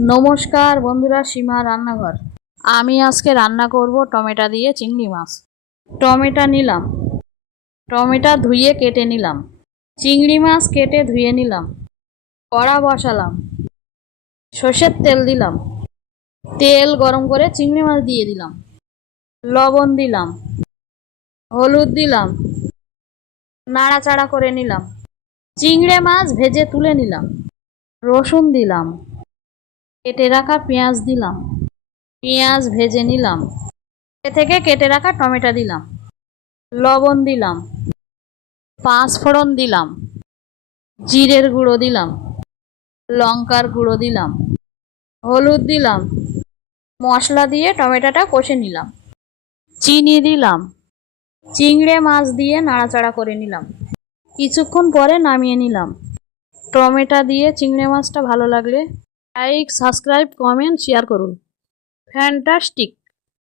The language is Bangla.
নমস্কার বন্ধুরা, সীমা রান্নাঘর। আমি আজকে রান্না করব টমেটো দিয়ে চিংড়ি মাছ। টমেটো নিলাম, টমেটো ধুয়ে কেটে নিলাম, চিংড়ি মাছ কেটে ধুয়ে নিলাম। কড়া বসালাম, সর্ষের তেল দিলাম, তেল গরম করে চিংড়ি মাছ দিয়ে দিলাম, লবণ দিলাম, হলুদ দিলাম, নাড়াচাড়া করে নিলাম। চিংড়ি মাছ ভেজে তুলে নিলাম। রসুন দিলাম, কেটে রাখা পেঁয়াজ দিলাম, পেঁয়াজ ভেজে নিলাম। থেকে কেটে রাখা টমেটো দিলাম, লবণ দিলাম, পাঁচ ফোড়ন দিলাম, জিরের গুঁড়ো দিলাম, লঙ্কার গুঁড়ো দিলাম, হলুদ দিলাম। মশলা দিয়ে টমেটোটা কষে নিলাম। চিনি দিলাম, চিংড়ি মাছ দিয়ে নাড়াচাড়া করে নিলাম। কিছুক্ষণ পরে নামিয়ে নিলাম। টমেটো দিয়ে চিংড়ি মাছটা ভালো লাগলে লাইক, সাবস্ক্রাইব, কমেন্ট, শেয়ার করুন। ফ্যান্টাস্টিক।